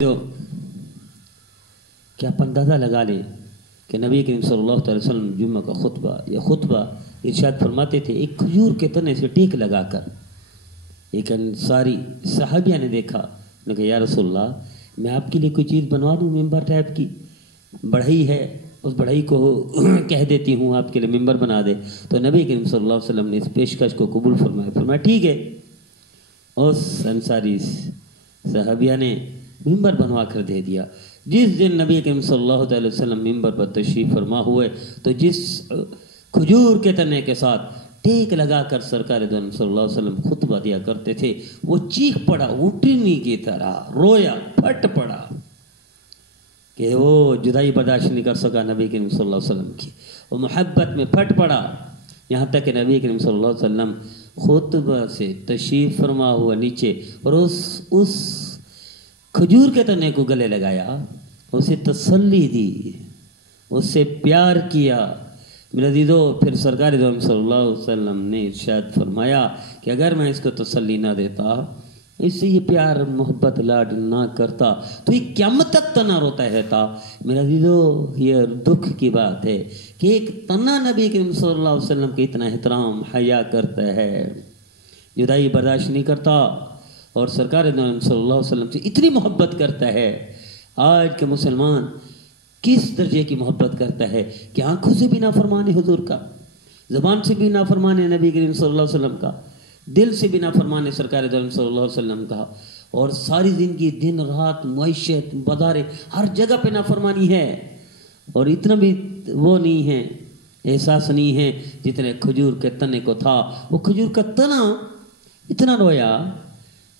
تو کیا آپ اندازہ لگا لیں کہ نبی کریم صلی اللہ علیہ وسلم جمعہ کا خطبہ ارشاد فرماتے تھے، ایک کھجور کے تنے سے ٹیک لگا کر ایک انصاری صحابیہ نے دیکھا، نے کہا یا رسول اللہ میں آپ کے لیے کوئی چیز بنوا دوں، ممبر ٹائپ کی بڑھئی ہے، اس بڑھئی کو کہہ دیتی ہوں آپ کے لیے ممبر بنا دے۔ تو نبی کریم صلی اللہ علیہ وسلم نے اس پیشکش کو قبول فرمایا ٹھیک ہے۔ اس انصاری صحابیہ نے ممبر بنوا کر دے دیا۔ جس دن نبی کریم صلی اللہ علیہ وسلم ممبر پر تشریف فرما ہوئے تو جس کھجور کے تنے کے ساتھ ٹیک لگا کر سرکار دو عالم صلی اللہ علیہ وسلم خطبہ دیا کرتے تھے، وہ چیخ پڑا اٹھنی کی طرح، رویا، پھٹ پڑا کہ وہ جدائی برداشت نہیں کر سکا نبی کریم صلی اللہ علیہ وسلم کی، وہ محبت میں پھٹ پڑا، یہاں تک کہ نبی کریم صلی اللہ علیہ وسلم خطبہ سے تشریف فرما ہوا نیچے اور اس کھجور کے تنے کو گلے لگایا، اسے تسلی دی، اس سے پیار کیا۔ میرے عزیزو، پھر سرکار دو عالم صلی اللہ علیہ وسلم نے ارشاد فرمایا کہ اگر میں اس کو تسلی نہ دیتا، اس سے یہ پیار محبت لاڈ نہ کرتا تو یہ قیامت تک تنا روتا رہتا۔ میرے عزیزو، یہ دکھ کی بات ہے کہ ایک تنا نبی کریم صلی اللہ علیہ وسلم کے اتنا احترام حیا کرتا ہے، جدائی برداشت نہیں کرتا اور سرکار دو عالم صلی اللہ علیہ وسلم سے اتنی محبت کرتا ہے۔ آج کے مسلمان کس درجے کی محبت کرتا ہے کہ آنکھوں سے بھی نافرمان حضور کا، زبان سے بھی نافرمان نبی کریم صلی اللہ علیہ وسلم کا، دل سے بھی نافرمان سرکار دو عالم صلی اللہ علیہ وسلم کا، اور ساری زندگی دن رات معیشت بازار ہر جگہ پہ نافرمانی ہے، اور اتنا بھی وہ نہیں ہے، احساس نہیں ہے جتنے کھجور کے تنے کو تھا۔ وہ کھجور کا تنا اتنا رویا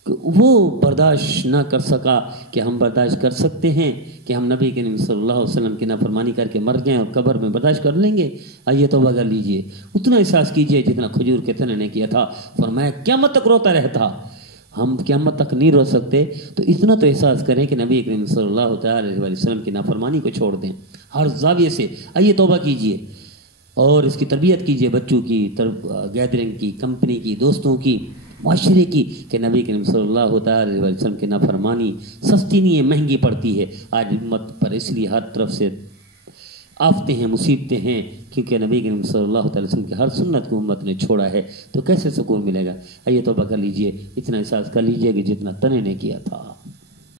کہ وہ برداشت نہ کر سکا کہ ہم برداشت کر سکتے ہیں کہ ہم نبی کریم صلی اللہ علیہ وسلم کی نافرمانی کر کے مر جائیں اور قبر میں برداشت کر لیں گے؟ آئیے توبہ کر لیجئے، اتنا احساس کیجئے جتنا کھجور کے تنے نے کیا تھا۔ فرمایا قیامت تک روتا رہتا، ہم قیامت تک نہیں رو سکتے تو اتنا تو احساس کریں کہ نبی کریم صلی اللہ علیہ وسلم کی نافرمانی کو چھوڑ دیں ہر زاویے سے۔ آئیے توبہ کیجئے اور اس کی تربیت کیجئے، بچوں کی گیدرنگ کی، کمپنی کی، دوستوں کی، معاشرے کی، کہ نبی کریم صلی اللہ علیہ وسلم کی نافرمانی سستی نہیں ہے، مہنگی پڑتی ہے۔ آج امت پر اس لیے ہر طرف سے آفتیں ہیں، مصیبتیں ہیں، کیونکہ نبی کریم صلی اللہ علیہ وسلم کی ہر سنت کو امت نے چھوڑا ہے، تو کیسے سکون ملے گا؟ آئیے توبہ کر لیجئے، اتنا احساس کر لیجئے کہ جتنا تنے نے کیا تھا۔